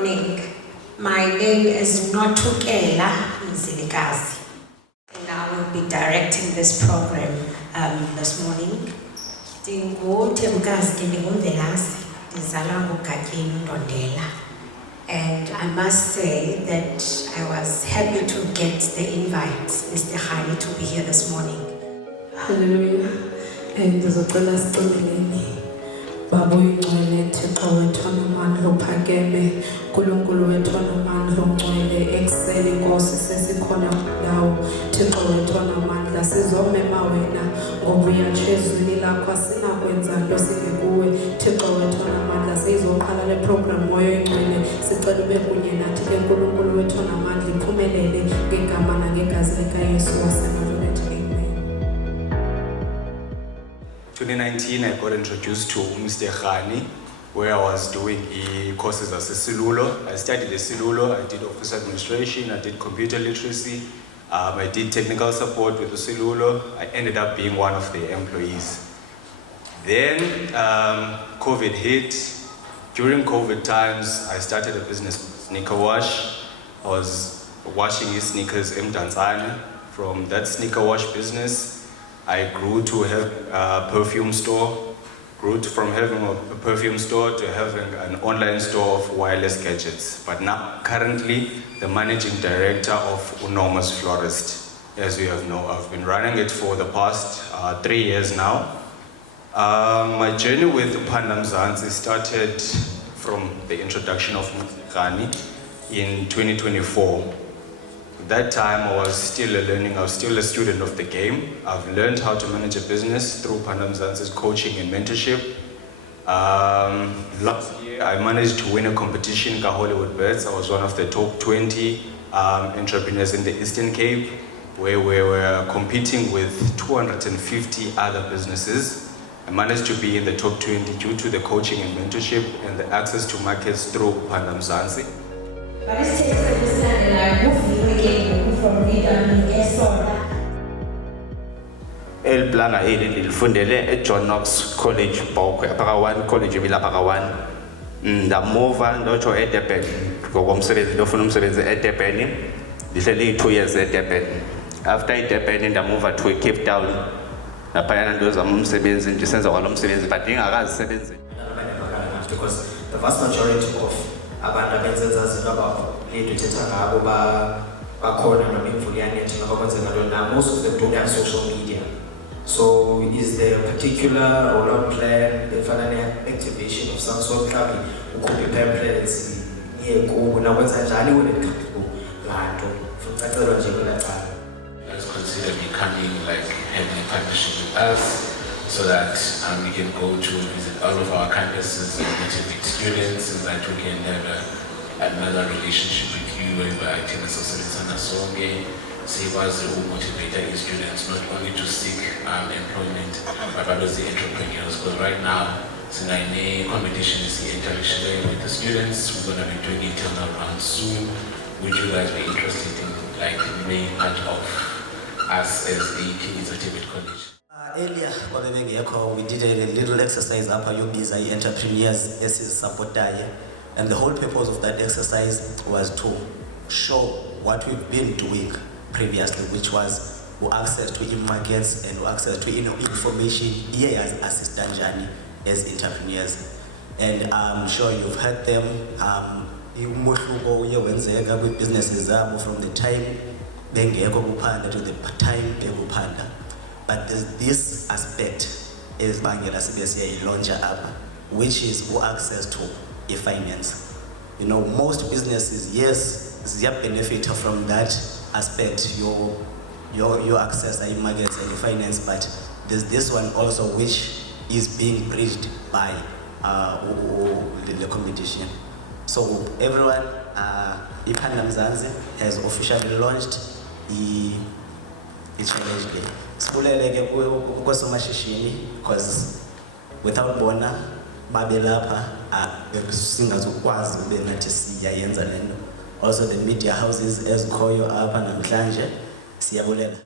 morning. My name is Nothukela Mzilikazi, and I will be directing this program this morning. And I must say that I was happy to get the invite, Mr. Khani, to be here this morning. Hallelujah. And there's a class Babu ingcwele Thixo wethu amandla uphakeme uNkulunkulu wethu amandla ongcwele excel inkosi sesikhona nawo Thixo wethu amandla sizomema wena ngoba uyatsho ezwini lakho asinakwenza nto singekuwe Thixo wethu amandla sizoqala le program moyo ingcwele sicela ube kunye nathi ke uNkulunkulu wethu amandla iphumelele ngegama nangegazi likaYesu waseNazaretha. 2019, I got introduced to Mr. Khani, where I was doing courses as a Silulo. I studied a Silulo, I did office administration, I did computer literacy, I did technical support with the Silulo. I ended up being one of the employees. Then COVID hit. During COVID times, I started a business, sneaker wash. I was washing his sneakers in Tanzania. From that sneaker wash business, I grew to have a perfume store, from having a perfume store to having an online store of wireless gadgets. But now, currently, the managing director of Unormous Florist. As you have known, I've been running it for the past 3 years now. My journey with Uphanda Mzansi started from the introduction of Khani in 2024. At that time, I was still a student of the game. I've learned how to manage a business through Uphanda Mzansi's coaching and mentorship. Last year, I managed to win a competition in Hollywood Bets. I was one of the top 20 entrepreneurs in the Eastern Cape, where we were competing with 250 other businesses. I managed to be in the top 20 due to the coaching and mentorship and the access to markets through Uphanda Mzansi. El Blanga lilifundele John Knox College Bokwe Apaka 1 college Apaka 1 ndamova ndotsho eDurban ngokomsebenzi ndofuna umsebenzi eDurban ndihleli 2 years eDurban. After eDurban ndamova to Cape Town laphayana ndozama umsebenzi ndisenza kwalo msebenzi but ndingakazisebenzi because the vast majority of abantu abenza izinto abalethu thetha ngabo bakhona noma imvuliyanethi noma kwenzeka ntona most of them don't have social media. So is there a particular rollout plan efana ne-activation of some sort mhlawumbe ukhuphe pamphlets kuna kwenza njani when it comes to laa nto for ucacelwa nje kwelaa cala? Let's consider becoming like having a partnership with us so that we can go to visit all of our campuses and motivate students and that we can have another relationship with you whereby I can associate sonke sikwazi motivate students not only to seek employment but also the entrepreneurs, because right now since competition is international with the students, we're going to be doing internal rounds soon. Would you guys be interested in like being part of us as a King's Ultimate College? Earlier, we did a little exercise up at Yobiza entrepreneurs as supporter, and the whole purpose of that exercise was to show what we've been doing previously, which was access to markets and access to information here as assistant journey as entrepreneurs. And I'm sure you've heard them. With businesses from the time bengekho kuphanda to the time bekuphanda. But there's this aspect is bangela sibe launch up, which is access to finance. You know, most businesses, yes, they benefit from that aspect, your access to markets and markets, but there's this one also which is being bridged by the competition. So everyone, Uphanda Mzansi has officially launched the challenge day. Sibuleleke kwesomashishini because without bona babelapha singazukwazi ube nathi siyayenza lento. Also the media houses ezikhoyo apha namhlanje siyabulela.